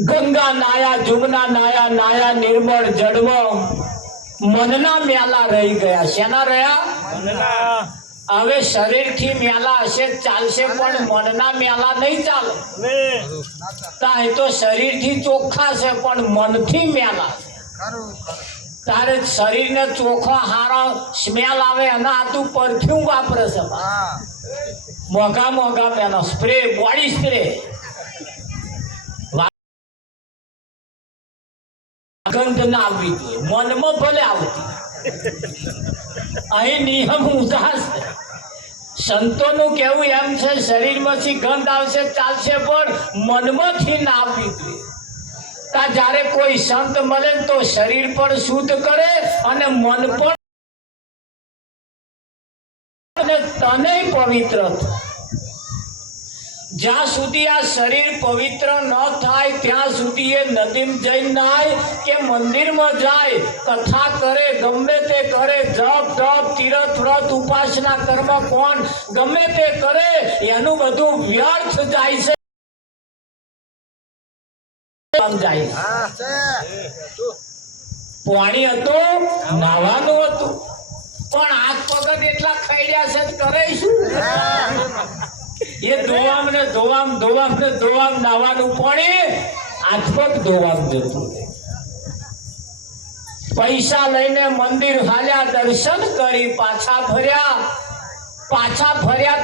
गंगा नाया जुमना नाया नाया निर्मल जड़व मनना म्याला रही गया शेना रहा હવે શરીર થી म्याला હશે ચાલશે પણ મનના म्याला નહીં ચાલે તા તો શરીર થી ચોખ્ખા છે પણ મન થી म्याला તારે શરીર ને ચોખ્ખા હારા સ્મેલ આવે અને આ તું પરફ્યુમ વાપરે છે મોઘા મોઘા પેલા સ્પ્રે બોડી સ્પ્રે ગંધ ના આવવી જોઈએ મનમાં ભલે આવતી અહીં નિયમ ઊંધા છે સંતોનું કેવું એમ છે શરીરમાંથી ગંધ આવશે ચાલશે પણ મનમાંથી ના આવવી જોઈએ તા જ્યારે કોઈ સંત મળે તો શરીર પણ શુદ્ધ કરે અને મન પણ અને તને પવિત્ર થાય જ્યાં સુધી આ શરીર પવિત્ર ન થાય ત્યાં સુધી એ નદીમ જઈને નાય કે મંદિરમાં જાય કથા કરે ગમે તે કરે જપ તપ તીરથ વ્રત ઉપાસના કર્મ કોણ ગમે તે કરે એનું બધું વ્યર્થ જાય છે પાણી હતું નાવાનું હતું પણ હાથ પગત એટલા ખાઈ છે કરે શું એ ધોવામ ને ધોવામ ધોવામ ને ધોવામ નાવાનું પાણી આથપક ધોવામ જતું પૈસા લઈને મંદિર હાલ્યા દર્શન કરી પાછા ફર્યા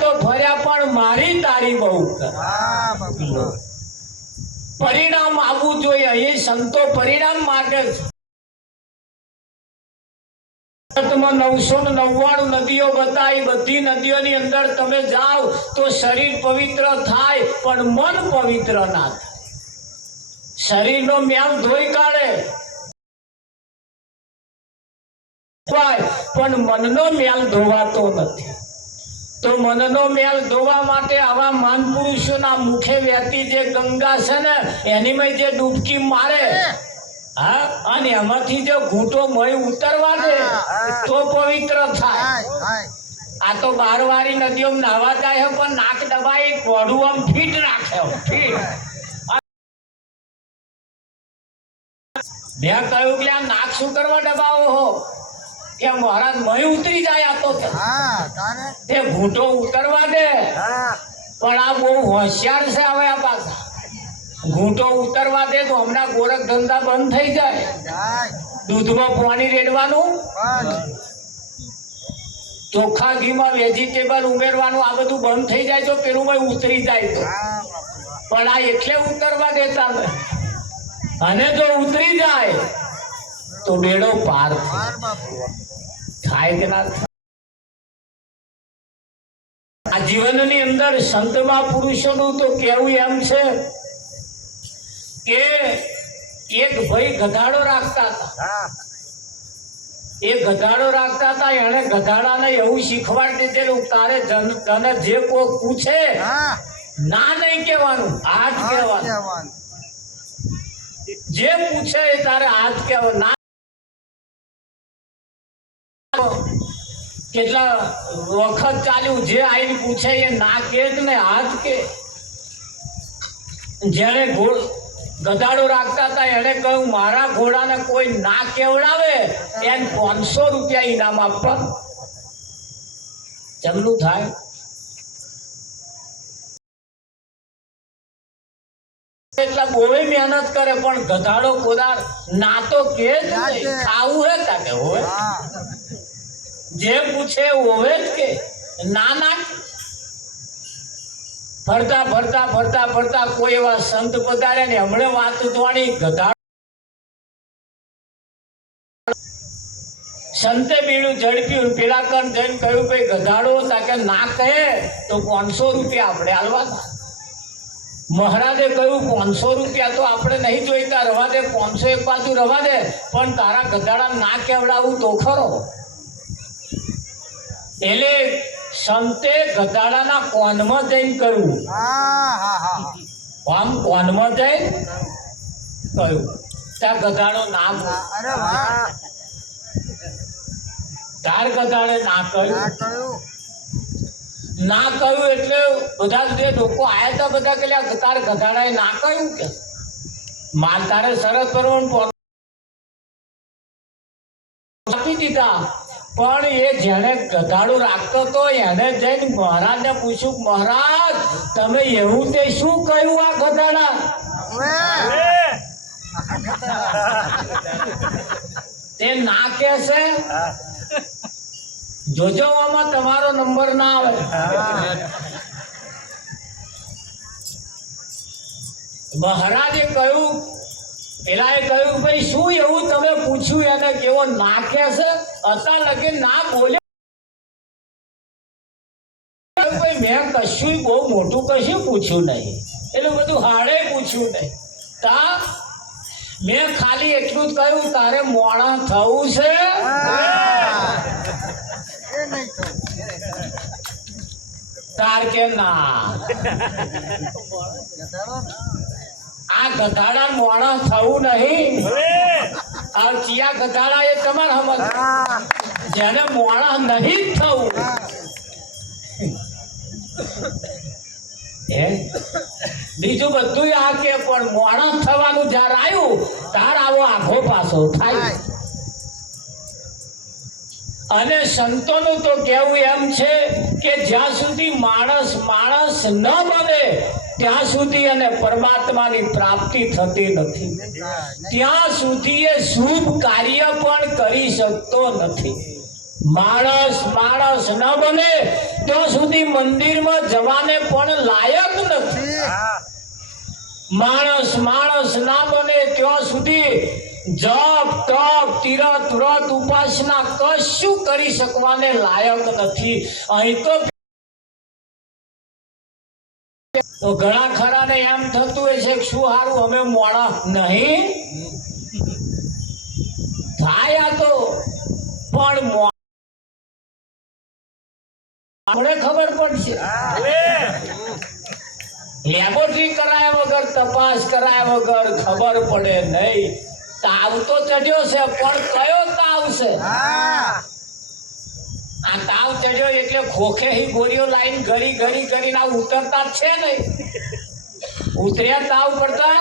તો ફર્યા પણ મારી તારી બહુ પરિણામ આવવું જોઈએ એ સંતો પરિણામ માગે છે 999 નદીઓ બતાવી બધી નદીઓની અંદર તમે જાઓ તો શરીર પવિત્ર થાય પણ મન પવિત્ર ના થાય શરીરનો મેલ ધોઈ કાઢે પણ મનનો મેલ ધોવાતો નથી તો મનનો મેલ ધોવા માટે આવા મહાન પુરુષોના મુખે વહેતી જે ગંગા છે ને એની જે ડૂબકી મારે હા અને એમાંથી જો ઘૂંટો મય ઉતરવા દે તો પવિત્ર થાય આ તો બારવારી નદીઓ નાવા જાય પણ નાક દબાઈ કોડું આમ ફીટ રાખે ફીટ મેં કહ્યું કે આ નાક શું કરવા દબાવો હો કે મહારાજ મય ઉતરી જાય આ તો તે ઘૂંટો ઉતરવા દે પણ આ બહુ હોશિયાર છે હવે આ પાછા ઘૂંટો ઉતરવા દે તો હમણાં ગોરખ ધંધા બંધ થઈ જાય દૂધમાં પાણી રેડવાનું ચોખ્ખા ઘીમાં વેજીટેબલ ઉમેરવાનું આ બધું બંધ થઈ જાય તો પેલું ઉતરી જાય તો પણ આ એટલે ઉતરવા દેતા અને જો ઉતરી જાય તો બેડો પાર થાય કે ના આ જીવનની અંદર સંતમાં પુરુષોનું તો કેવું એમ છે કે એક ભાઈ ગધાડો રાખતા હતા એને ગધાડાને એવું શીખવાડી દીધેલું તારે તને જે કોઈ પૂછે ના નહીં કહેવાનું હાથ કહેવાનું જે પૂછે તારે હાથ કહેવાનું ના કેટલા વખત ચાલ્યું જે આઈને પૂછે એ ના કે ને હાથ કે જેને ગધાડો રાખતા હતા એને કહ્યું મારા ઘોડાને કોઈ ના કેવડાવે એને 500 રૂપિયા ઇનામ આપવા જમલું થાય એટલા બહુ મહેનત કરે પણ ગધાડો કોદાર ના તો કે ખાવું હે તાકે હોય જે પૂછે હોવે જ કે ના ના ફરતા ફરતા ફરતા ફરતા કોઈ એવા સંત પધારે ને હમણે વાત ઉતવાણી ગધાડો સંતે બીડું ઝડપ્યું પેલા કણ જઈને કહ્યું ભાઈ ગધાડો તાકે ના કહે તો 500 રૂપિયા આપણે હાલવાના મહારાજે કહ્યું 500 રૂપિયા તો આપણે નહીં જોઈતા રવા દે 500 એક બાજુ રવા દે પણ તારા ગધાડા ના કેવડાવું તો ખરો એટલે સંતે ગધાડાના કોનમાં જઈને કહ્યું આમ કોનમાં જઈને કહ્યું ત્યાં ગધાડો ના તાર ગધાડે ના કહ્યું ના કહ્યું એટલે બધા જે લોકો આયા હતા બધા કે તાર ગધાડાએ ના કહ્યું કે માલ તારે શરત પરવાનું આપી દીધા, પણ એ જેને ગધાડું રાખતો હતો એને જઈને મહારાજને પૂછ્યું, મહારાજ તમે એવું તે શું કહ્યું આ ગધાડા? તે ના કે છે, જોજો આમાં તમારો નંબર ના આવે. મહારાજે કહ્યું, પેલા કહ્યું ભાઈ શું એવું તમે પૂછ્યું? એને કેવો ના કે છે? અત્યાર લગે ના બોલે. ભાઈ મેં કશું બહુ મોટું કશું પૂછ્યું નહીં, એટલે બધું હાડે પૂછ્યું નહીં. તા મેં ખાલી એટલું જ કહ્યું તારે મોણા થવું છે? તાર કે ના, આ ગધાડા મોણા થવું નહીં. આ ચિયા ગધાડા એ તમારે સમજ, જેને મોણા નહીં થવું બીજું બધું આ કે, પણ મોણા થવાનું જયારે આવ્યું તાર આવો આખો પાછો થાય. અને સંતોનું તો કહેવું એમ છે કે જ્યાં સુધી માણસ માણસ ન બને ત્યાં સુધી એને પરમાત્માની પ્રાપ્તિ થતી નથી. ત્યાં સુધી એ શુભ કાર્ય પણ કરી શકતો નથી. માણસ માણસ ન બને ત્યાં સુધી મંદિરમાં જવાને પણ લાયક નથી. માણસ માણસ ના બને ત્યાં સુધી જપ તપ તીરથ વ્રત ઉપાસના કશું કરી શકવાને લાયક નથી. અહીં તો ઘણા ખરાને એમ થતું હોય છે શું હારું અમે મોડા નહીં થાય. આ તો પણ આપણે ખબર પડશે. લેબોરેટરી કરાયા વગર તપાસ કરાયા વગર ખબર પડે નહીં. તાવ તો ચડ્યો છે પણ કયો તાવ છે? આ તાવ ચડ્યો એટલે ખોખે હી ગોળીઓ લાઈન ઘડી ઘડી કરીને આ ઉતરતા જ છે નહીં. ઉતર્યા તાવ કરતા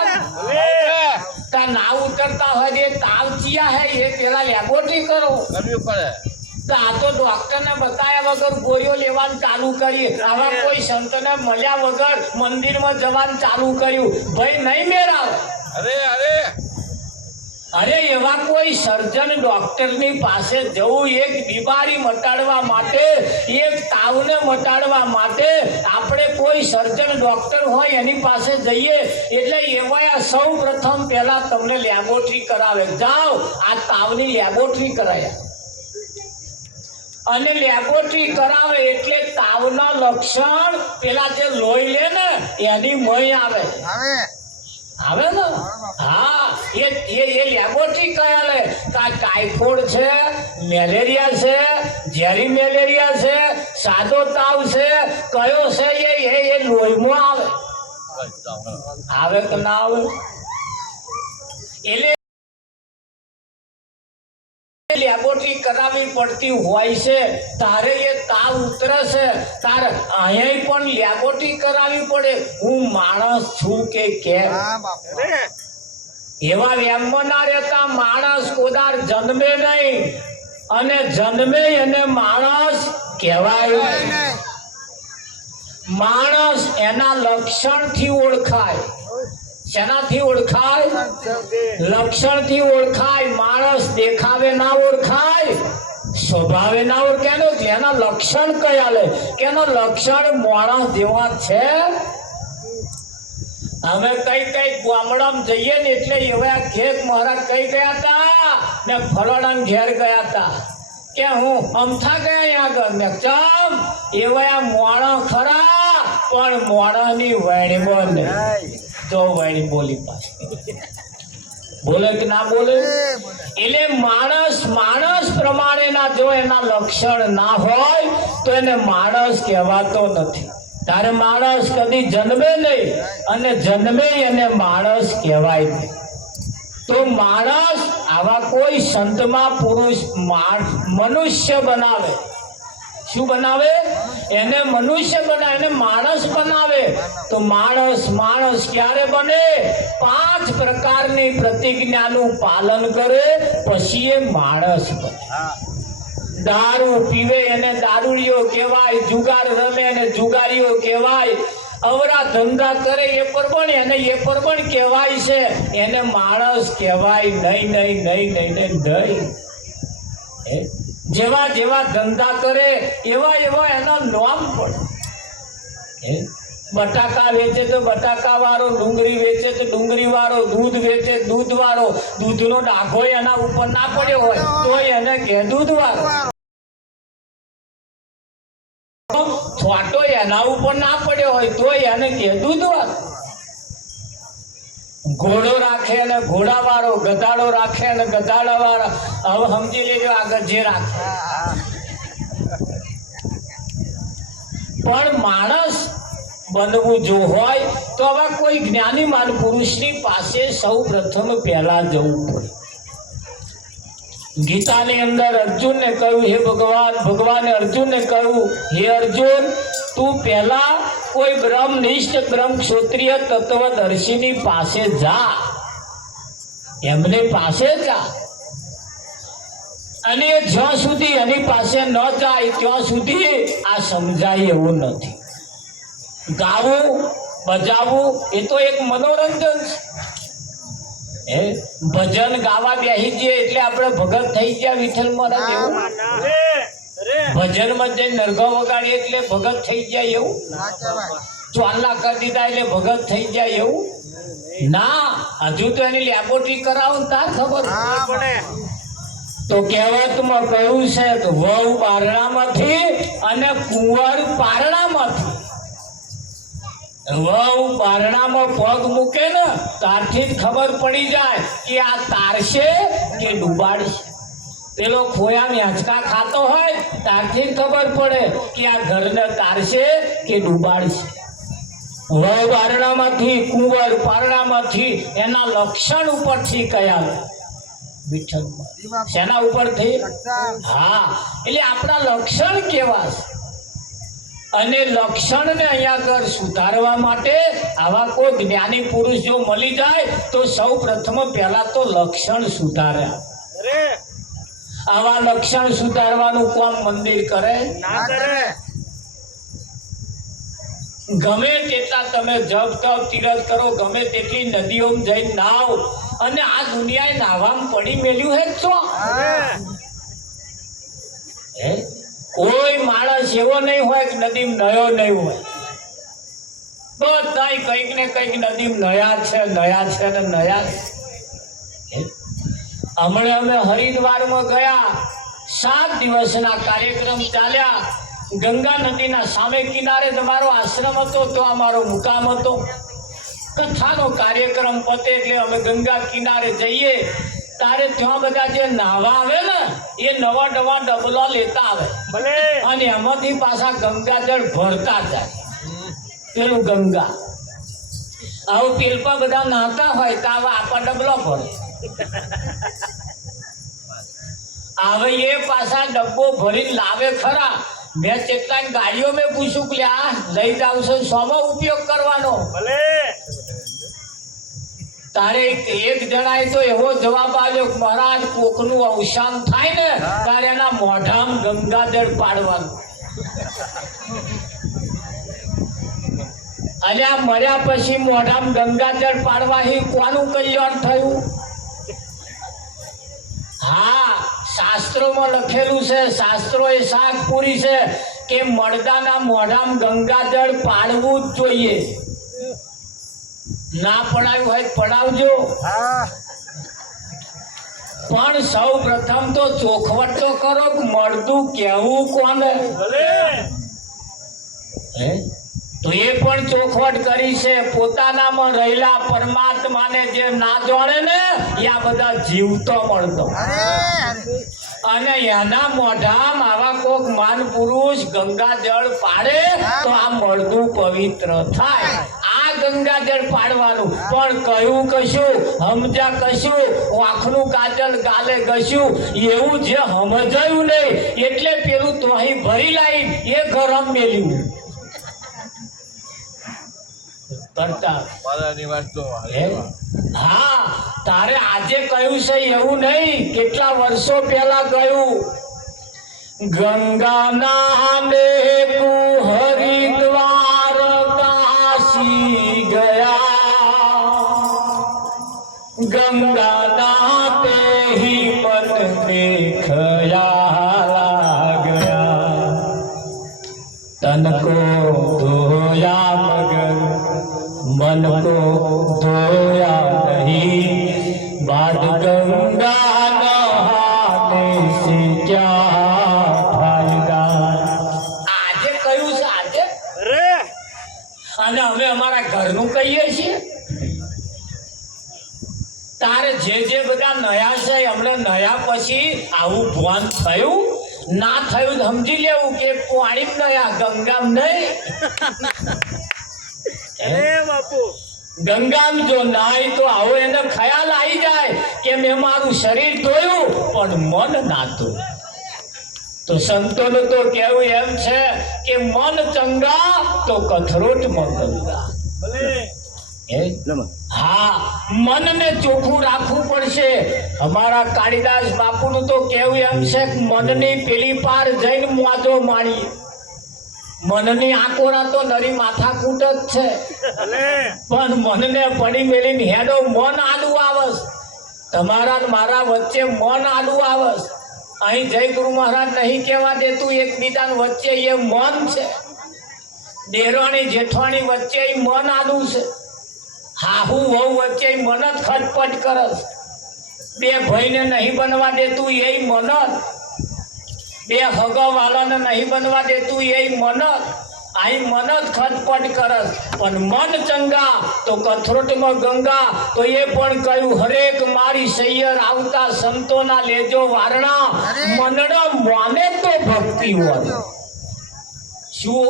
ના ઉતરતા હોય એ તાવ ચિયા હે એ પેલા લેબોરેટરી કરો કરવી પડે. આ તો ડોક્ટર ને બતાવ્યા વગર ગોળીઓ લેવાનું ચાલુ કરી. આવા કોઈ સંતને મળ્યા વગર મંદિરમાં જવાનું ચાલુ કર્યું, ભાઈ નહીં મેળાવે. અરે એવા કોઈ સર્જન ડોક્ટરની પાસે જવું, એક બીમારી મટાડવા માટે, એક તાવને મટાડવા માટે આપણે કોઈ સર્જન ડોક્ટર હોય એની પાસે જઈએ એટલે એવા સૌ પ્રથમ પહેલા તમને લેબોરેટરી કરાવે. જાઓ આ તાવની લેબોરેટરી કરાયા. અને લેબોરેટરી કરાવે એટલે તાવના લક્ષણ પેલા જે લોહી લે ને એની મય આવે ને. હા એ લેબોરેટરી કયા લે? ટાઇફોઇડ છે, મેલેરિયા છે, ઝેરી મેલેરિયા છે, સાદો તાવ છે, કયો છે એ લોહીમાં આવે કે ના આવે? એટલે લેબોરેટરી કરાવવી પડતી હોય છે. તારે એ તાવ ઉતરે છે તારે અહીંયા પણ લેબોરેટરી કરાવવી પડે. હું માણસ છું કે કેમ? એવા વ્યામમાં ના રહેતા. માણસ કોદાર જન્મે નહીં અને જન્મે એને માણસ કહેવાય. માણસ એના લક્ષણથી ઓળખાય. શેનાથી ઓળખાય? લક્ષણથી ઓળખાય. માણસ દેખાવે ના ઓળખાય, સ્વભાવે ના ઓળખાય. એના લક્ષણ કયા લે કે એના લક્ષણ માણસ જેવા છે. અમે કઈ ગામડામાં જઈએ ને એટલે એવા ઘેર મહારાજ કઈ ગયા હતા ને ફલાણા ઘેર ગયા હતા કે હું અમથા ગયા અહીંયા આગળ ને ચમ એવા મોણા ખરા પણ મોણાની વેણીમાં નહીં. તો વેણી બોલી પાછી બોલે કે ના બોલે? એટલે માણસ માણસ પ્રમાણેના જો એના લક્ષણ ના હોય તો એને માણસ કહેવાતો નથી. તારે માણસ કદી જન્મે નહીં અને જન્મે એને માણસ કહેવાય નહીં. તો માણસ આવા કોઈ સંતમાં પુરુષ મનુષ્ય બનાવે. શું બનાવે? એને મનુષ્ય બનાવે, એને માણસ બનાવે. તો માણસ ક્યારે બને? 5 પ્રકારની પ્રતિજ્ઞાનું પાલન કરે પછી એ માણસ બને. દારૂ પીવે એને દારૂડિયો કહેવાય, જુગાર રમે એને જુગારીઓ કહેવાય, અવરા ધંધા કરે એ પરબણ એને એ પરબણ કહેવાય છે. એને માણસ કહેવાય નહીં. જેવા ધંધા કરે એવા એના નામ પડે. બટાકા વેચે તો બટાકા વાળો, ડુંગળી વેચે તો ડુંગળી વાળો, દૂધ વેચે દૂધ વાળો. દૂધનો ડાઘો એના ઉપર ના પડ્યો હોય તો એને કે દૂધ વાળો. છોટો એના ઉપર ના પડ્યો હોય તો એને કે દૂધ વાળો. ઘોડો રાખે અને ઘોડા વાળો, ગધાડો રાખે અને ગધાડા વાળા. હવે સમજી લેજો આગળ જે રાખે. પણ માણસ બનવું જો હોય તો હવે કોઈ જ્ઞાનીમાન પુરુષની પાસે સૌ પ્રથમ પહેલા જવું પડે. ગીતાની અંદર અર્જુનને કહ્યું, હે ભગવાને અર્જુનને કહ્યું, હે અર્જુન, તું પહેલા કોઈ બ્રહ્મનિષ્ઠ બ્રહ્મ ક્ષોત્રિય તત્વદર્શીની પાસે જા. એમને પાસે જા. અને જ્યાં સુધી એની પાસે ન જાય ત્યાં સુધી આ સમજાય એવું નથી. ગાવું બજાવવું એ તો એક મનોરંજન છે. ભજન ગાવા બેસી જઈએ એટલે આપણે ભગત થઈ ગયા વિઠ્ઠલ મહારાજ એવું? ભજનમાં જઈને નરઘો વગાડીએ એટલે ભગત થઈ જાય એવું? ચોલ્લા કરી દીધા એટલે ભગત થઈ જાય એવું? ના, હજુ તો એની લેબોરેટરી કરાવો ને તાર ખબર પડે. તો કહેવતમાં કહ્યું છે કે વહુ બારણામાંથી અને કુંવર પારણામાંથી. વહુ બારણામાં પગ મૂકે ને ત્યારથી જ ખબર પડી જાય કે આ તારશે કે ડૂબાડશે. પેલો ખોયા યાચકા ખાતો હોય ત્યારથી જ ખબર પડે કે આ ઘરને તારશે કે ડૂબાડશે. વહુ બારણામાંથી, કુંવર પારણામાંથી એના લક્ષણ ઉપરથી કયા શેના ઉપરથી? હા, એટલે આપણા લક્ષણ કેવા છે અને લક્ષણને અહીંયા આગળ સુધારવા માટે આવા કોઈ જ્ઞાની પુરુષ જો મળી જાય તો સૌ પ્રથમ પહેલા તો લક્ષણ સુધાર્યા. આવા લક્ષણ સુધારવાનું કોમ મંદિર કરે ના કરે? ગમે તેટલા તમે જપ તપ તીરથ કરો, ગમે તેટલી નદીઓમાં જઈને નાવ, અને આ દુનિયાએ નાવામાં પડી મેલ્યું હે તો કોઈ માણસ એવો નહીં હોય કે નદીમાં નયો નહીં હોય. બધા કંઈક ને કંઈક નદીમાં નયા છે ને નયા છે. હમણાં અમે હરિદ્વારમાં ગયા, 7 દિવસના કાર્યક્રમ ચાલ્યા. ગંગા નદીના સામે કિનારે તમારો આશ્રમ હતો, તો અમારો મુકામ હતો. કથાનો કાર્યક્રમ પતે એટલે અમે ગંગા કિનારે જઈએ તારે ત્યાં બધા જે નાવા આવે ને એ નવા ડબલા લેતા આવે અને એમાંથી પાછા ગંગાજળ ભરતા જાય. પેલું ગંગા આવું પેલપા બધા નાતા હોય તો આવા આપા ડબલો ભરે. હવે એ પાછા ડબ્બો ભરીને લાવે ખરા. મેં કેટલાક ગાડીઓ મેં પૂછ્યું કે આ લઈ જાવ છો, શોમાં ઉપયોગ કરવાનો? તારે એક જણાએ તો એવો જવાબ આપ્યો કે મહારાજ કોકનું અવસાન થાય ને તારે એના મોઢામાં ગંગાજળ પાડવાનું. અને આ મર્યા પછી મોઢામાં ગંગાજળ પાડવાથી કોનું કલ્યાણ થયું? હા, શાસ્ત્રોમાં લખેલું છે, શાસ્ત્રો એ શાક પૂરી છે કે મરદાના મોઢામાં ગંગાજળ પાડવું જ જોઈએ. ના પડાયું હોય પડાવજો, પણ સૌ પ્રથમ તો ચોખવટ તો કરો કે મળતું કેવું કોને? તો એ પણ ચોખવટ કરી છે. પોતાનામાં રહેલા પરમાત્માને જે ના જાણે ને એ આ બધા જીવતો મળતો, અને એના મોઢામાં આવા કોક માન પુરુષ ગંગા જળ પાડે તો આ મળતું પવિત્ર થાય. આ ગંગાજળ પાડવાનું, પણ કયું કશું સમજ્યા કશું, આંખનું કાજલ ગાલે કશું એવું જે સમજાયું નહીં, એટલે પેલું તોહી ભરી લાવી એ ગરમ મેલ્યું કરતા. હા, તારે આજે કહ્યું છે એવું નહીં, કેટલા વર્ષો પહેલા કહ્યું. ગંગા નાને તુ હરિદ્વાર કાશી ગયા, ગંગા નાતે ही मन देखया गया, तन को धोया मगर मन को धोया नहीं, बाद गंगा नहाने से क्या फायदा. આજે કયું છે આજે રે, અને અમે અમારા ઘરનું કહીએ છીએ. તારે જે જે બધા નયા છે અમને નયા પછી આવું ભાન થયું ના થયું સમજી લેવું કે પાણી નયા ગંગામ નહીં. બાપુ ગંગામ જો નાય તો આવો એને ખ્યાલ આવી જાય કે મેં મારું શરીર ધોયું પણ મન ના ધોયું. તો સંતોનું તો કેવું એમ છે કે મન ચંગા તો કથરોટમાં ગંગા. હા, મનને ચોખ્ખું રાખવું પડશે. અમારા કાળીદાસ બાપુનું તો કેવું એમ છે કે મનની પેલી પાર જઈને મોજો માણીએ. મનની આંકોરા તો નરી માથાકૂટ જ છે, પણ મનને પડી મેલીને હેડો મન આડું આવસ. તમારા ને મારા વચ્ચે મન આડું આવસ. અહીં જય ગુરુ મહારાજ નહીં કહેવા દેતું એકબીજા વચ્ચે એ મન છે. દેરાણી જેઠાણી વચ્ચે મન આડું છે. હાહુ વહુ વચ્ચે મન જ ખટપટ કરસ. બે ભાઈને નહીં બનવા દેતું એ મન જ, બે હગા વાલાને નહીં બનવા દેતું એ મન જ. અહીં મન જ ખટપટ કરસ. પણ મન ચંગા તો કથરોટમાં ગંગા. તો એ પણ કહ્યું હરેક મારી સૈયર આવતા સંતોના લેજો વારણા, મનડો માને તો ભક્તિ હોય. શું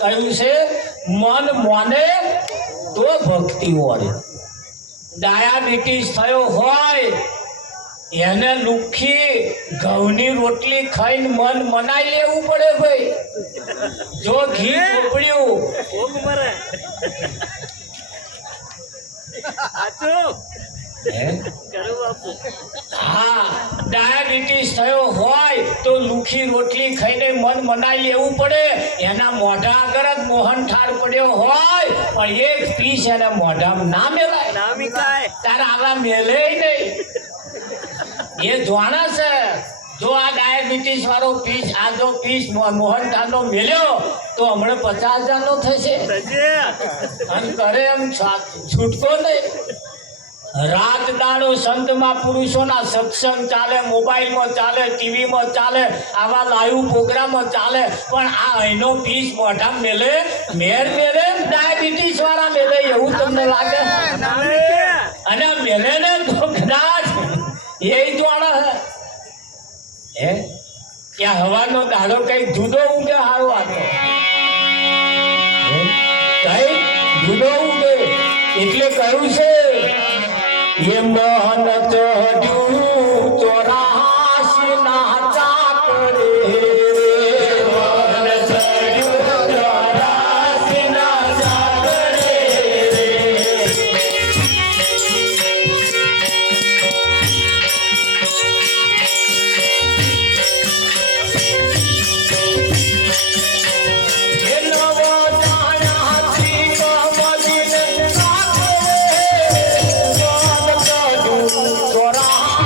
કહ્યું છે? મન માને તો ભક્તિ હોય. ડાયાબિટીસ થયો હોય એને લુખી ઘઉંની રોટલી ખાઈને મન મનાઈ લેવું પડે ભાઈ. જો ઘી ચોપડ્યું હા, ડાયાબિટીસ થયો હોય તો લુખી રોટલી ખાઈને મન મનાઈ લેવું પડે. એના મોઢા આગળ જ મોહનથાળ પડ્યો હોય પણ એક પીસ એના મોઢામાં ના મેલાય. તારા આવા મેલે નહીં. એ જોણા છે. જો આ ડાયાબિટીસ વાળો પીસ આ જો પીસ મોહનથાળનો મેલ્યો તો હમણાં 50,000 નો થશે અને કરે એમ છૂટકો નહીં. રાત દાડો સંત મહાપુરુષોના સત્સંગ ચાલે, મોબાઈલમાં ચાલે, ટીવીમાં ચાલે, આવા લાઈવ પ્રોગ્રામો ચાલે, પણ આ અહીંનો પીસ મોઢા મેલે મેર મેલે ડાયાબિટીસ વાળા મેલે એવું તમને લાગે? અને મેલે ને તો કદાચ એ જોડે હે ત્યાં હવાનો દાડો કઈ જુદો ઊંઘે હારો હતો કઈ જુદો ઊંઘે. એટલે કહ્યું છે ये मोहन चढ़ू 84 ना चाकरे, मोहन चढ़ू 84 ना चाकरे रे. ये नवो जाया श्री कमलिन चाकरे, मोहन चढ़ू 84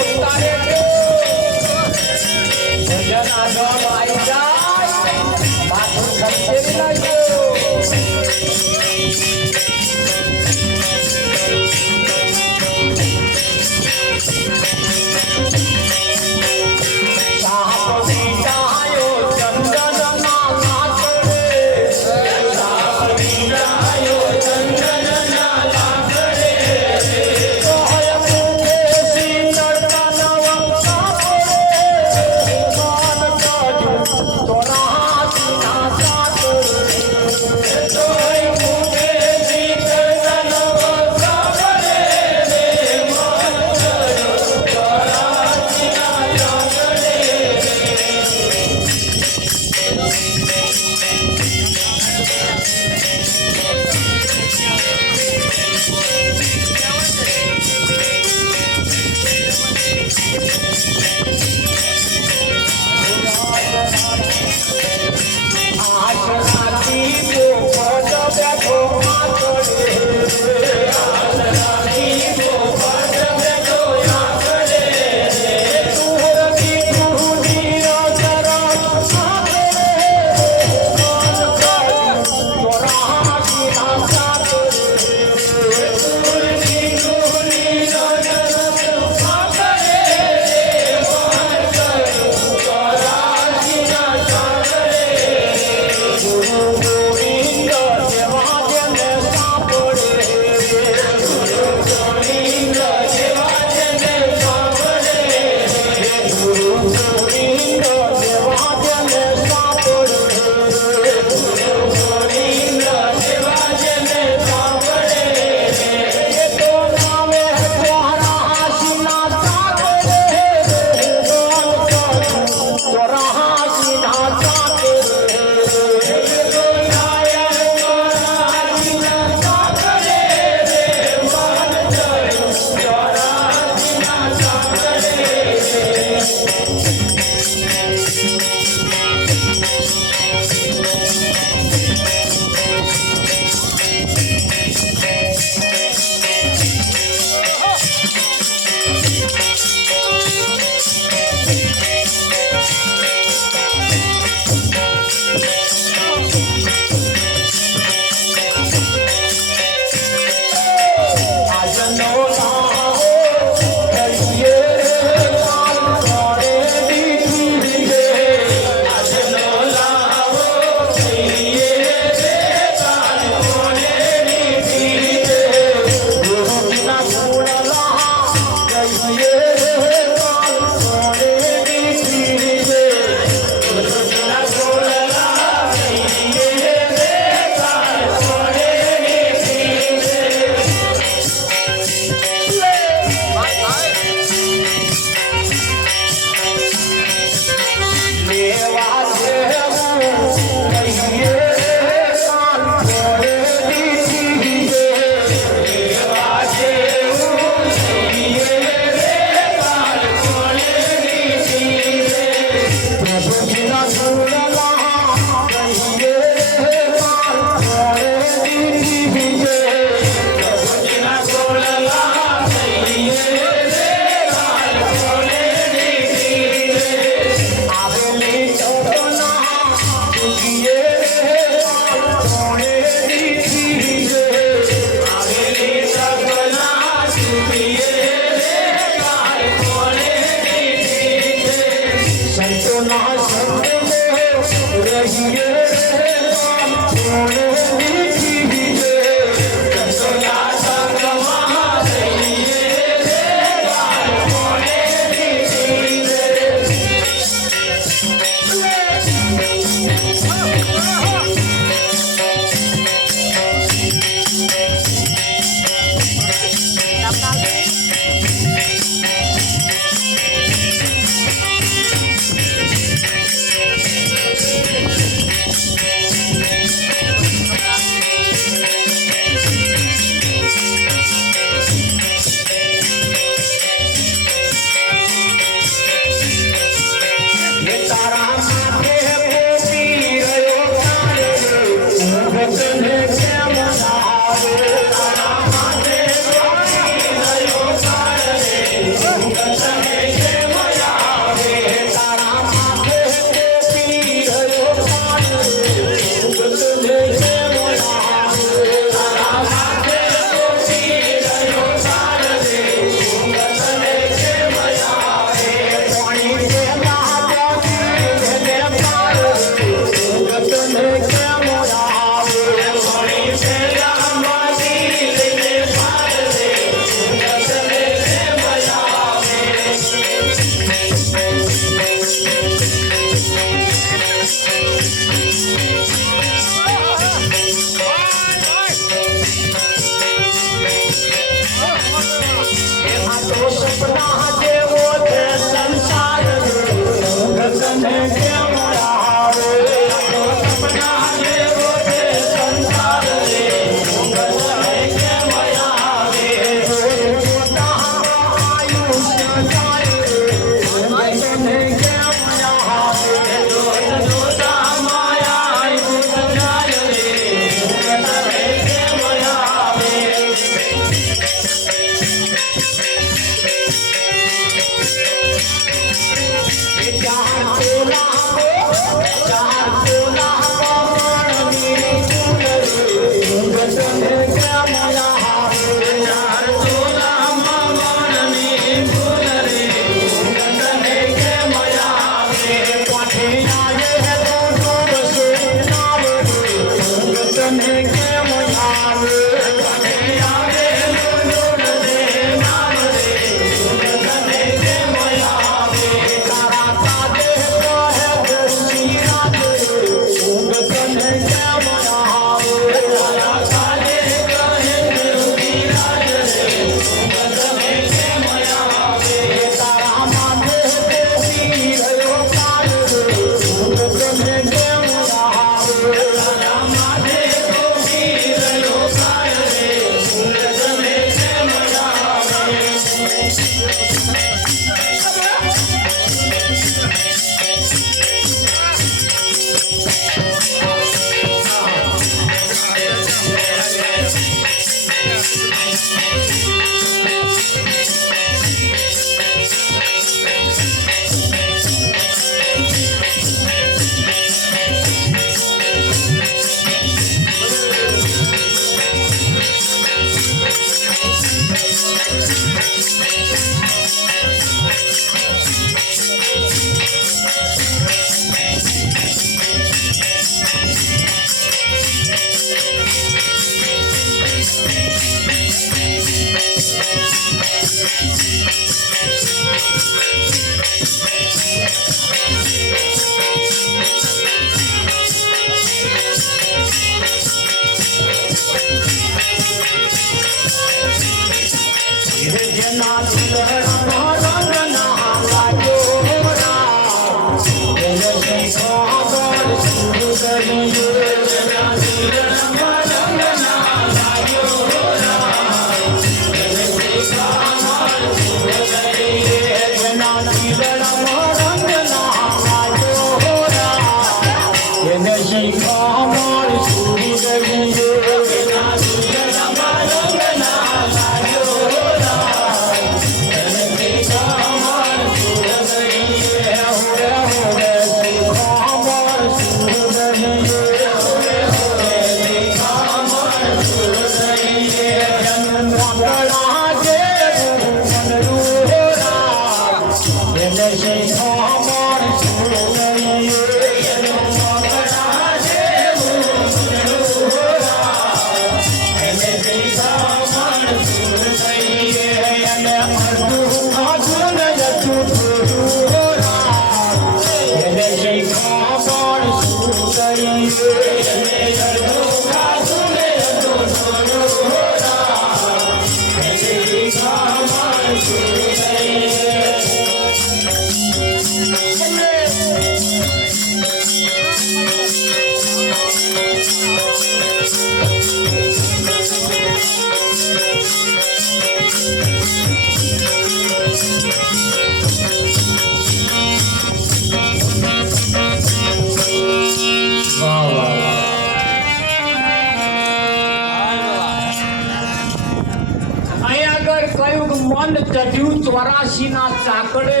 મન ચઢ્યું 84 ના ચાકડે,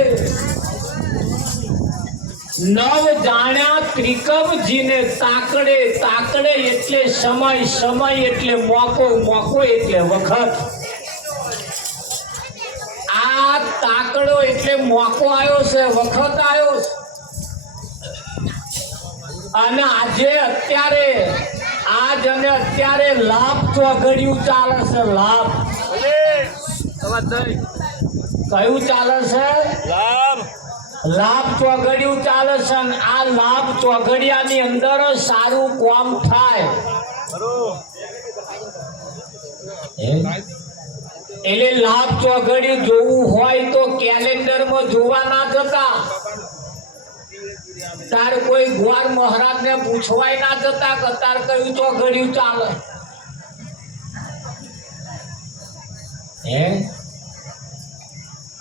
નવ જાણ્યા ત્રિકમજીને તાકડે. તાકડે એટલે સમય, સમય એટલે મોકો, મોકો એટલે વખત. આ તાકડો એટલે મોકો આવ્યો છે, વખત આવ્યો છે. અને આજે અત્યારે આજ અને અત્યારે લાભ ચોઘડિયું ચાલે છે. લાભ કયું ચાલે છે? લાભ ચોઘડિયું ચાલે છે. અને આ લાભ ચોઘડિયાની અંદર સારું કામ થાય એટલે લાભ ચોઘડિયું જોવું હોય તો કેલેન્ડરમાં જોવા ના જતા. તાર કોઈ ગ્વાર મહારાજ ને પૂછવાય ના જતા કે તાર કયું ચોઘડિયું ચાલે.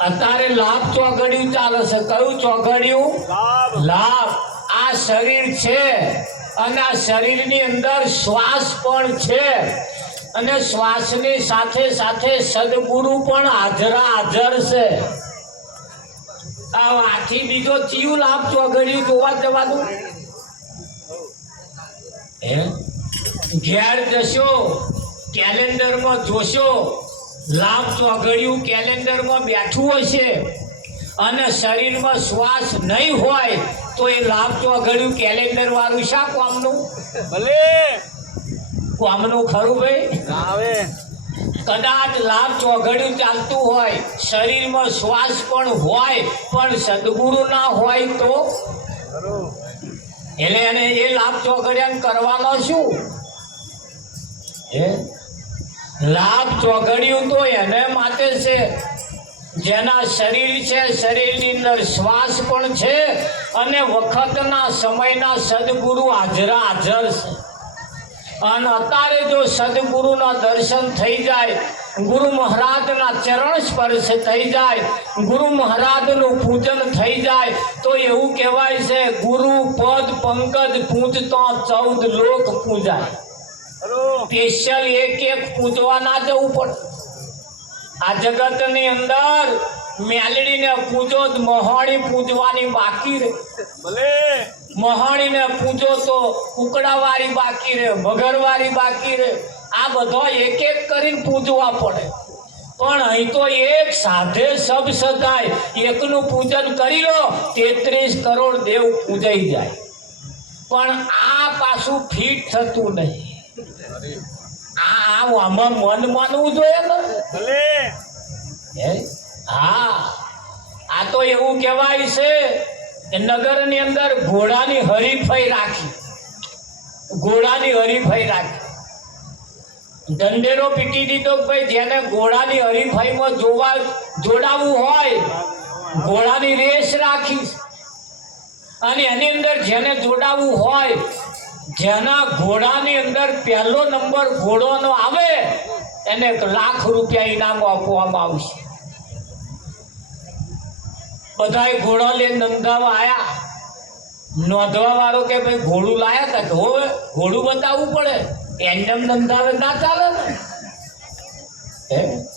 અત્યારે લાભ ચોઘડિયું ચાલે છે. કયું ચોઘડિયું? લાભ. આ શરીર છે અને આ શરીરની અંદર શ્વાસ પણ છે અને શ્વાસની સાથે સાથે સદગુરુ પણ હાજર છે. આથી બીજો ચિયું લાભ ચોઘડિયું જોવા જવાનું? ઘેર જશો, કેલેન્ડરમાં જોશો, લાભ ચોઘડિયું કેલેન્ડરમાં બેઠું હશે અને શરીરમાં શ્વાસ નહીં હોય તો એ લાભ ચોઘડિયું કેલેન્ડર વાળું શા કામનું? ભલે કામનું ખરું ભાઈ. કદાચ લાભ ચોઘડિયું ચાલતું હોય, શરીરમાં શ્વાસ પણ હોય પણ સદગુરુ ના હોય તો એટલે એને એ લાભ ચોઘડિયા કરવાનો શું? લાભ ચોઘડિયું તો એને માટે છે જેના શરીર છે, શરીરની અંદર શ્વાસ પણ છે અને વખતના સમયના સદગુરુ હાજર છે. અને અત્યારે જો સદગુરુના દર્શન થઈ જાય, ગુરુ મહારાજના ચરણ સ્પર્શ થઈ જાય, ગુરુ મહારાજનું પૂજન થઈ જાય તો એવું કહેવાય છે ગુરુ પદ પંકજ પૂજતો 14 લોક પૂજાય. સ્પેશિયલ એક પૂજવા ના જવું પડે. આ જગત ની અંદર મેલડીને પૂજો, મહાણી પૂજવાની બાકી રહે. મહાણીને પૂજો તો કુકડાવાળી બાકી રહે, મગરવાળી બાકી રહે. આ બધો એક એક કરીને પૂજવા પડે. પણ અહીં તો એક સાધે સબ સદાય એકનું પૂજન કરી લો, 33 કરોડ દેવ પૂજાઈ જાય. પણ આ પાછું ફિટ થતું નહીં. આમાં મન માનવું જોઈએ ને. હા, આ તો એવું કહેવાય છે કે નગરની અંદર ઘોડાની હરીફાઈ રાખી. ઘોડાની હરીફાઈ રાખી. દંડેરો પીટી દીધો. ભાઈ જેને ઘોડાની હરીફાઈમાં જોડાવવું હોય, ઘોડાની રેસ રાખી. અને એની અંદર જેને જોડાવવું હોય, જેના ઘોડાની અંદર પહેલો નંબર ઘોડોનો આવે એને 1 લાખ રૂપિયા ઇનામ આપવામાં આવશે. બધાય ઘોડા લઈને નંદાવા આયા. નોંધવા વાળો કે ભાઈ ઘોડું લાયા હતા, હવે ઘોડું બતાવવું પડે. એમને નંદાવે ના ચાલે ને.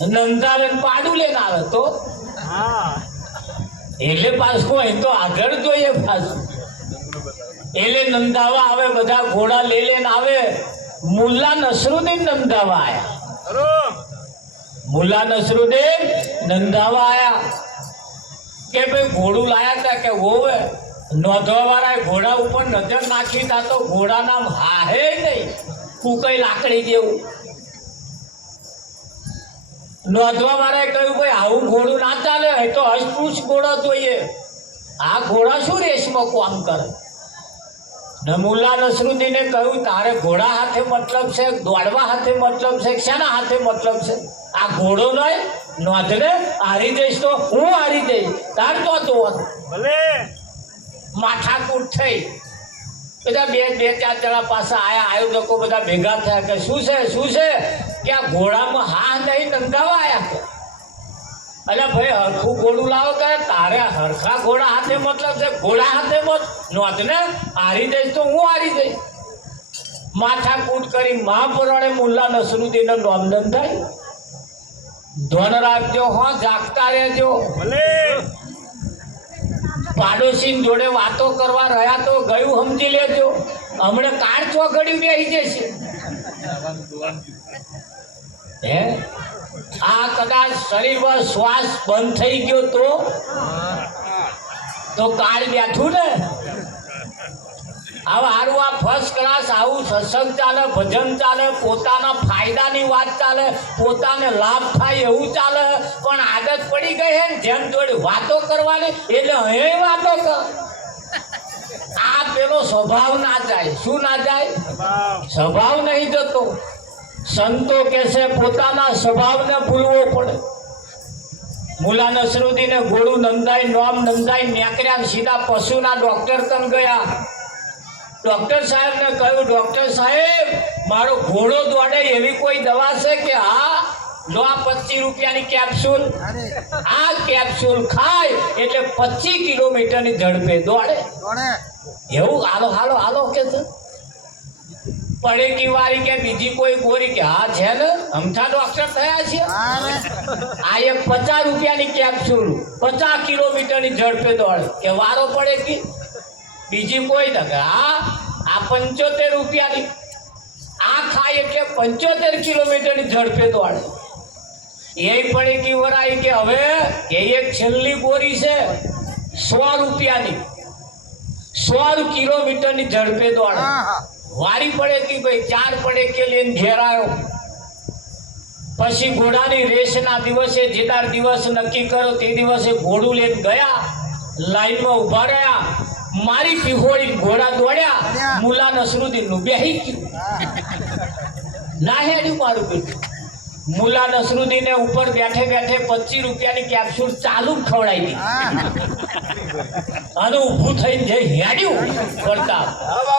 નંદાવે પાડું લઈને આવે તો એટલે પાછું અહીં તો આગળ જોઈએ. પાછું એટલે નંદાવા આવે, બધા ઘોડા લઈ લઈને આવે. મુલ્લા નસરુદ્દીન નંદાવા આયા. મુલ્લા નસરુદ્દીન નંદાવા આયા કે ભાઈ ઘોડું લાયા હતા કે હોવે. નોંધવા વાળા ઘોડા ઉપર નજર નાખી તા તો ઘોડા નામ હાહે નહીં, કુકઈ લાકડી જેવું. નોંધવા વાળાએ કહ્યું ભાઈ આવું ઘોડું ના ચાલે, એ તો હસપુસ ઘોડો જોઈએ. આ ઘોડા શું રેસમાં કામ કરે? મુલ્લા નસરુદ્દીને કહ્યું તારે ઘોડા હાથે મતલબ છે, દોડવા હાથે મતલબ છે, શાના હાથે મતલબ છે? આ ઘોડો નહીં, નોંધને હારી જઈશ તો હું હારી જઈશ, તાર તો ભલે. માથાકૂટ થઈ. બધા બે 4 જણા પાસે આયા. આયોજકો બધા ભેગા થયા કે શું છે કે આ ઘોડામાં હા નહીં નંદાવા આયા કે. અલ્યા ભાઈ હરખું ઘોડું લાવો કે તારે હરખા ઘોડા હાથે મતલબ છે, ઘોડા હાથે મત નોંધને હારી જઈશ તો હું હારી જઈશ. માથાકૂટ કરી મહાપુરાણે મુલ્લા નસરુદ્દીનનો નામ નંદાય. ધન રાખજો, હા જાગતા રહેજો. ભલે પાડોશી જોડે વાતો કરવા રહ્યા તો ગયું સમજી લેજો. હમણાં કાળ ચોઘડી બેસી જશે. આ કદાચ શરીરમાં શ્વાસ બંધ થઈ ગયો તો કાળ બેઠું ને. હવે હારું આ ફર્સ્ટ ક્લાસ આવું સત્સંગ ચાલે, ભજન ચાલે, પોતાના ફાયદાની વાત ચાલે, પોતાને લાભ થાય એવું ચાલે. પણ આદત પડી ગઈ હે જેમ જોડે વાતો કરવાની એટલે અહીં વાતો કર. આ પેલો સ્વભાવ ના જાય. શું ના જાય? સ્વભાવ નહીં જતો. સંતો કે છે પોતાના સ્વભાવને ભૂલવો પડે. મુલ્લા નસરુદ્દીને ઘોડું નંદાઈ, નામ નંદાઈ નીકળ્યા. સીધા પશુના ડોક્ટર કન ગયા. ડોક્ટર સાહેબને કહ્યું ડોક્ટર સાહેબ મારો ઘોડો દોડે એવી કોઈ દવા છે કે? હા, લો આ 25 રૂપિયાની કેપ્સ્યુલ. આ કેપ્સ્યુલ ખાય એટલે 25 કિલોમીટરની ઝડપે દોડે. એવું હાલો હાલો કે છે. પડેકી વાળી કે બીજી કોઈ ગોરી કે હા છે ને, અમથા ડોક્ટર થયા છે. આ એક 50 રૂપિયાની કેપ્સ્યુલ 50 કિલોમીટરની ઝડપે દોડે કે વારો પડે કે બીજી કોઈ ન. હા, આ 75 રૂપિયાની આ ખાય એટલે 75 કિલોમીટરની ઝડપે દોડે. એ પડેકી વરાઈ કે હવે એક છેલ્લી ગોરી છે 100 રૂપિયાની 100 કિલોમીટરની ઝડપે દોડે. વારી પડે કે ભાઈ 4 પડે કે લઈને ઘેર આવ્યો. પછી ઘોડાની રેસના દિવસે જેદાર દિવસ નક્કી કર્યો તે દિવસે ઘોડું લઈને ગયા. લાઈનમાં ઉભા રહ્યા. મારી પીહોળી ઘોડા દોડ્યા. મુલ્લા નસરુદ્દીનનું બેહી ગયું. ના હેડ્યું મારું બેટું. મુલ્લા નસરુદ્દીને ઉપર બેઠે 25 રૂપિયાની કેપ્સ્યુલ ચાલુ ખવડાવી દીધી. અને ઊભું થઈને જઈ હેડ્યું પડતા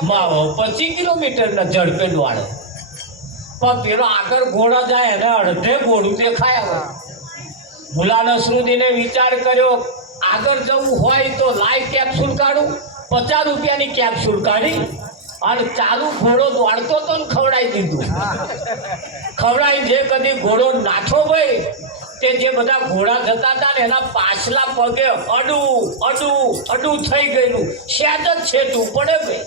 25 કિલોમીટરના ઝડપે દોડે. પણ પેલો આગળ ઘોડા જાય એને અડધે ઘોડું દેખાય. મુલ્લા નસરુદ્દીને વિચાર કર્યો આગળ જવું હોય તો લાઈવ કેપ્સ્યુલ કાઢું. 50 રૂપિયાની કેપ્સ્યુલ કાઢી અને ચાલુ ઘોડો દોડતો તો ને ખવડાવી દીધું. ખવડાવી જે કદી ઘોડો નાઠો ભાઈ તે જે બધા ઘોડા જતા હતા ને એના પાછલા પગે અડું થઈ ગયેલું. સહેજ જ છેટું પડે ભાઈ.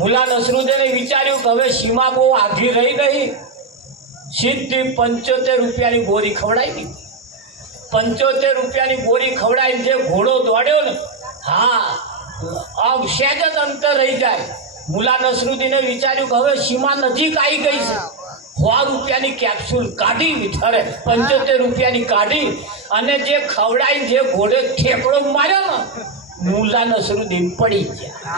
મુલા નસરુદ્દીને વિચાર્યું કે હવે સીમા બહુ આઘી રહી નહીં. સીધી 75 રૂપિયાની બોરી ખવડાવી દીધી. 75 રૂપિયાની બોરી ખવડાવીને જે ઘોડો દોડ્યો ને, હા આમ સહેજ જ અંતર રહી જાય. મુલા નસરુદ્દીને વિચાર્યું કે હવે સીમા નજીક આવી ગઈ છે. 100 રૂપિયાની કેપ્સ્યુલ કાઢી વિઠારે 75 રૂપિયાની કાઢી અને જે ખવડાવી જે ઘોડે ઠેકડો માર્યો ને, મુલા નસરુદ્દીન પડી ગયા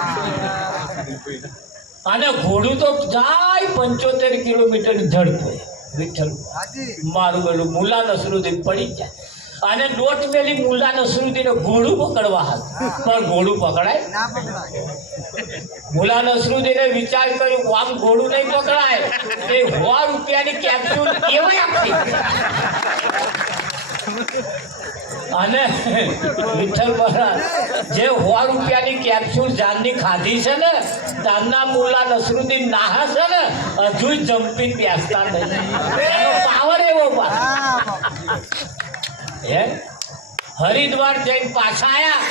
અને ઘોડું તો જાય 75 કિલોમીટર ઝડપે. વિઠ્ઠલ મારું પેલું મુલા નસરુદ્દીન પડી જાય અને દોટ મેલી મુલા નસરુદ્દીને ઘોડું પકડવા હતું, પણ ઘોડું પકડાય. મુલા નસરુદ્દીને વિચાર કર્યો આમ ઘોડું નહીં પકડાય. એ 100 રૂપિયાની કેપ્સ્યુલ એવી આપી અને વિઠ્ઠલ મહારાજ જે 100 રૂપિયાની કેપ્સ્યુલ જાનની ખાધી છે ને, તારના મુલા નસરુદ્દીન નાહા છે ને, હજુ જમ્પિંગ બેસતા નહીં. એનો પાવર એવો હે. હરિદ્વાર જઈને પાછા આયા,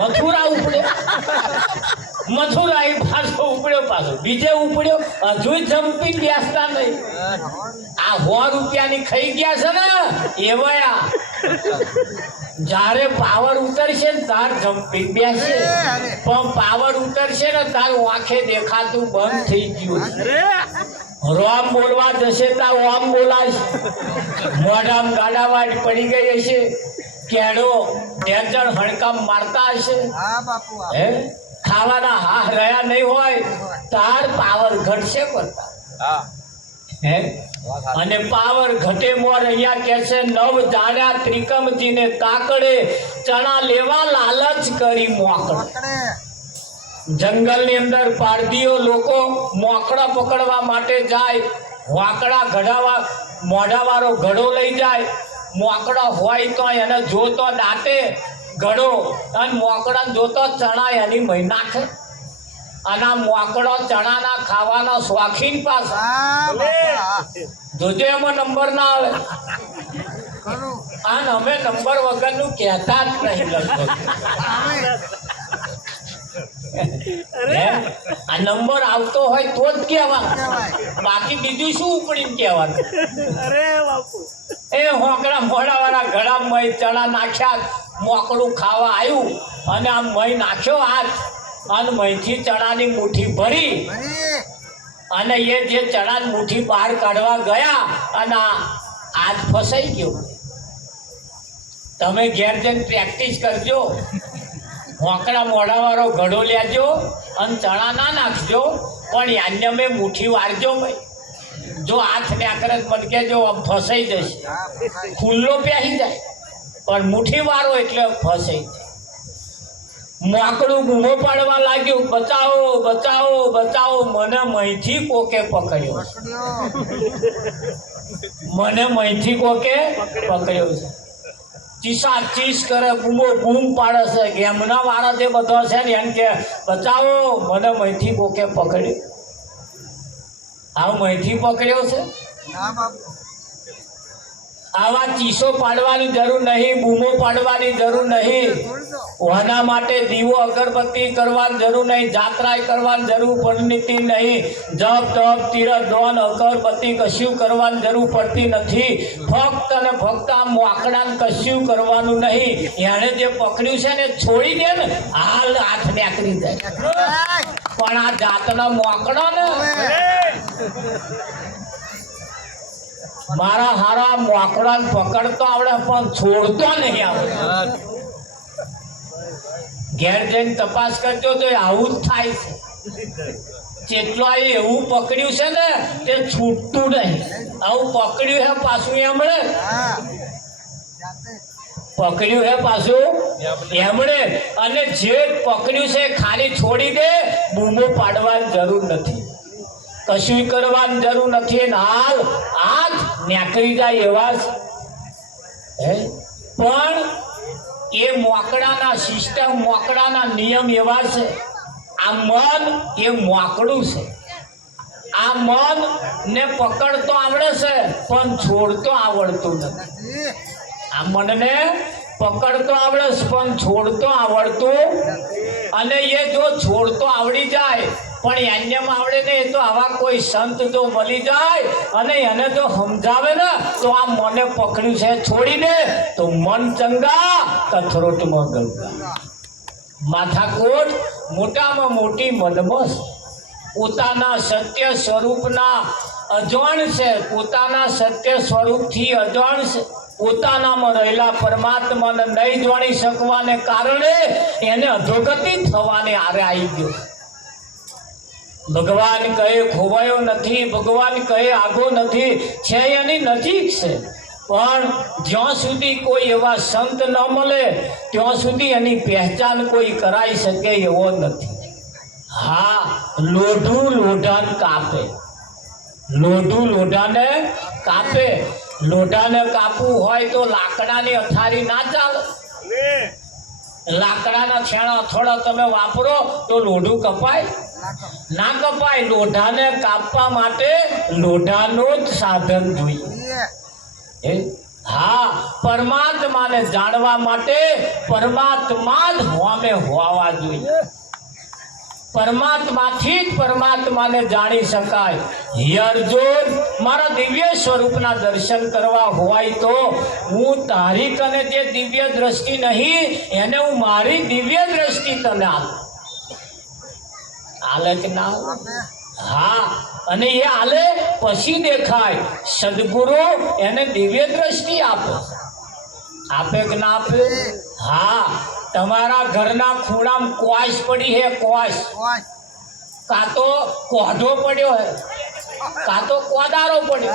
મથુરા ઉપડ્યો. મથુરા એ પાછો ઉપડ્યો, પાછો બીજે ઉપડ્યો, હજુ જમ્પિંગ બેસતા નહીં. આ 100 રૂપિયાની ખાઈ ગયા છે ને એવા. જ્યારે પાવર ઉતરશે ને તાર જમ્પિંગ બેસે, પણ પાવર ઉતરશે ને તાર આંખે દેખાતું બંધ થઈ ગયું. રોમ બોલવા જશે તા ઓમ બોલાશે. મોઢામાં ગાડાવાટ પડી ગઈ હશે, કેળો ઢેંચણ હણકામ મારતા હશે. હે ખાવાના હા રહ્યા નહીં હોય તાર પાવર ઘટશે કરતા. હે અને પાવર ઘટે મોર અહીંયા કે છે નવ જાડ્યા ત્રિકમજીને કાકડે ચણા લેવા લાલચ કરી મોકળે. જંગલની અંદર પારધીઓ લોકો મોકળા પકડવા માટે જાય. વાકડા ઘડાવા મોઢાવાળો ઘડો લઈ જાય. મોકળા હોય તો એને જોતો દાંતે ઘડો અને મોકળા જોતો ચણા એની મહી નાખે. અને આ મોકળો ચણાના ખાવાના શોખીન પાછા જોજો એમાં નંબર ના આવે. અને અમે નંબર વગરનું કહેતા જ નહીં લગભગ. આ નંબર આવતો હોય તો જ કહેવાનું, બાકી બીજું શું ઉપડીને કહેવાનું. એ હોકડા મોડા વાળા ઘડામાં ચણા નાખ્યા, મોકળું ખાવા આવ્યું અને આમ મહી નાખ્યો હાથ અને મહીથી ચણાની મુઠ્ઠી ભરી અને એ જે ચણાની મુઠ્ઠી બહાર કાઢવા ગયા અને હાથ ફસાઈ ગયો. તમે ઘેર જઈને પ્રેક્ટિસ કરજો. હોકડા મોઢાવાળો ઘડો લેજો અને ચણા ના નાખજો, પણ યાન્ય મેં મુઠ્ઠી વારજો ભાઈ. જો હાથ નાકરે મને કહેજો આમ ફસાઈ જશે. ખુલ્લો પહેરી જાય પણ મુઠ્ઠી વારો એટલે ફસાઈ જાય. મોકળું બૂમો પાડવા લાગ્યું, બચાવો બચાવો બચાવો, મને મહીથી કોકે પકડ્યો. મને મહીથી કોકે પકડ્યો છે. ચીસા ચીસ કરે, બૂમો બૂમ પાડે છે. ગેમના વાળા જે બધો છે ને એમ કે બચાવો, મને મહીથી કોકે પકડ્યો. આ મહીથી પકડ્યો છે. આવા ચીસો પાડવાની જરૂર નહીં, બૂમો પાડવાની જરૂર નહીં. ઓના માટે દીવો અગરબત્તી કરવાની જરૂર નહીં, જાત્રાએ કરવાની જરૂર પડતી નહીં, જપ તપ તીરથ દોન અગરબત્તી કશું કરવાની જરૂર પડતી નથી. ફક્ત અને ફક્ત આ મોકડાને કશું કરવાનું નહીં. એણે જે પકડ્યું છે ને છોડી દે ને હાલ હાથ નીકળી જાય. પણ આ જાતના મોકડો ને મારા હારા મોકડાને પકડતો આવડે પણ છોડતો નહીં આવડે. ઘેર જઈને તપાસ કરજો તો આવું જ થાય છે. જેટલો એવું પકડ્યું છે ને તે છૂટતું નહીં. આવું પકડ્યું હે પાછું એમણે પકડ્યું હે પાછું એમણે અને જે પકડ્યું છે ખાલી છોડી દે. બૂમો પાડવાની જરૂર નથી, કશું કરવાની જરૂર નથી. હાલ આજ નીકળી જાય એવા જ. પણ એ મોકડાના સિસ્ટમ મોકડાના નિયમ એવા છે આ મન એ મોકળું છે. આ મન ને પકડતો આવડે છે પણ છોડતો આવડતું નથી. આ મનને પકડતો આવડે છે પણ છોડતો આવડતું, અને એ જો છોડતો આવડી જાય પણ એન્યમાં આવડે ને, એ તો આવા કોઈ સંત જો મળી જાય અને એને જો સમજાવે ને તો આ મને પકડ્યું છે છોડીને તો મન ચંગા કથરોટમાં ગંગા. માથાકોટ મોટામાં મોટી મદમસ્ત, પોતાના સત્ય સ્વરૂપના અજાણ છે, પોતાના સત્ય સ્વરૂપથી અજાણ છે, પોતાનામાં રહેલા પરમાત્માને નહીં જાણી શકવાને કારણે એને અધોગતિ થવાને આરે આવી ગયો. ભગવાન કહે ખોવાયો નથી, ભગવાન કહે આગો નથી, છે એની નજીક છે, પણ જ્યાં સુધી કોઈ એવા સંત ન મળે ત્યાં સુધી એની પહેચાન કોઈ કરાઈ શકે એવો નથી. હા, લોઢું લોઢાને કાપે, લોઢું લોઢાને કાપે. લોઢાને કાપવું હોય તો લાકડાની અથારી ના ચાલે. લાકડાના છેણા થોડા તમે વાપરો તો લોઢું કપાય ના કપાય. લોઢાને કાપવા માટે લોઢાનું જ સાધન જોઈએ. હા, પરમાત્માને જાણવા માટે પરમાત્મા જ હોમે હોવા જોઈએ. પરમાત્માથી જ પરમાત્માને જાણી શકાય. હે અર્જુન, મારા દિવ્ય સ્વરૂપના દર્શન કરવા હોય તો હું તારી કને જે દિવ્ય દ્રષ્ટિ નહીં એને હું મારી દિવ્ય દ્રષ્ટિ તને આપું. હાલે કે ના? હા, અને એ હાલે પછી દેખાય. સદગુરુ એને દિવ્ય દ્રષ્ટિ આપે. આપે કે ના આપે? હા, તમારા ઘરના ખૂણામાં કોશ પડી હે, કોશ, કાં તો કોઢો પડ્યો હે, કાં તો કોદારો પડ્યો.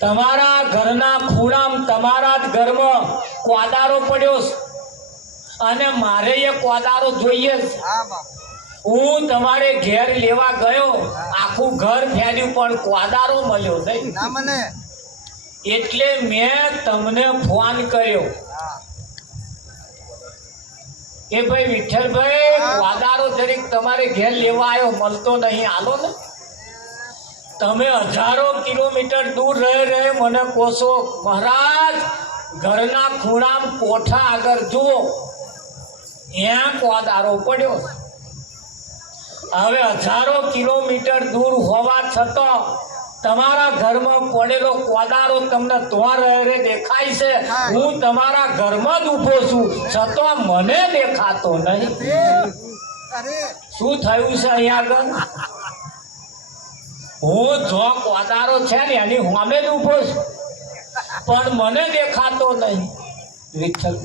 તમારા ઘરના ખૂણામાં તમારા જ ઘરમાં કોદારો પડ્યો અને મારે એ કોદારો જોઈએ. હું તમારે ઘેર લેવા ગયો, આખું ઘર ફેર્યું પણ કોદારો મળ્યો નહીં. એટલે મેં તમને ફોન કર્યો કે ભાઈ વિઠ્ઠલભાઈ, કોદારો જરીક તમારે ઘેર લેવા આવ્યો, મળતો નહીં, હાલો ને. તમે હજારો કિલોમીટર દૂર રહે મને કોશો, મહારાજ ઘરના ખૂણામાં કોઠા આગળ જુઓ, ત્યાં કોદારો પડ્યો. હવે હજારો કિલોમીટર દૂર હોવા છતાં તમારા ઘરમાં પડેલો કોદારો તમને તમારે દેખાય છે. હું તમારા ઘરમાં જ ઊભો છું છતાં મને દેખાતો નહીં. શું થયું છે અહીંયા આગળ? હું જો કોદારો છે ને એની સામે જ ઊભો છું પણ મને દેખાતો નહીં. વિઠ્ઠલ,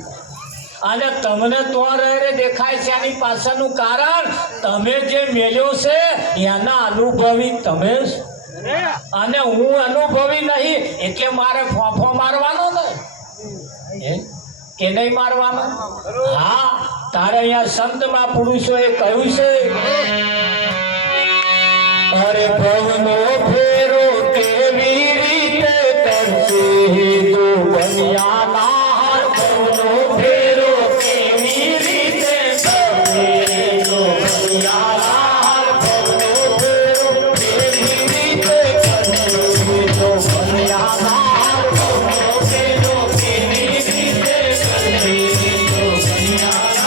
અને તમને તો દેખાય છે એની પાછળનું કારણ તમે જે મેલ્યો છે એના અનુભવી તમે, અને હું અનુભવી નહીં એટલે મારે ફોફો મારવાનો ને કે નહીં મારવાનો? હા, તારે અહીંયા સંતમાં પુરુષોએ કહ્યું છે, અરે ભવનો ફેરો કેવી રીતે કરશે તો બનિયાના, ભવનો ફેરો કેવી રીતે કરશે તો બનિયાના, ભવનો ફેરો કેવી રીતે કરશે તો બનિયાના, ભવનો ફેરો કેવી રીતે કરશે તો બનિયાના.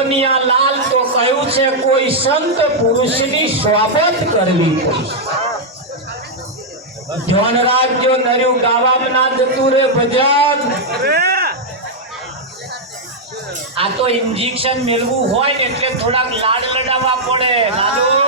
જોગનિયા લાલ તો કહ્યું છે કોઈ સંત પુરુષની સ્વાગત કરવી પડી. ધ્યાન રાખજો નર્યું ગાવામાં ના જતું રે ભજન. આ તો ઇન્જેક્શન મેળવું હોય ને એટલે થોડાક લાડ લડાવવા પડે.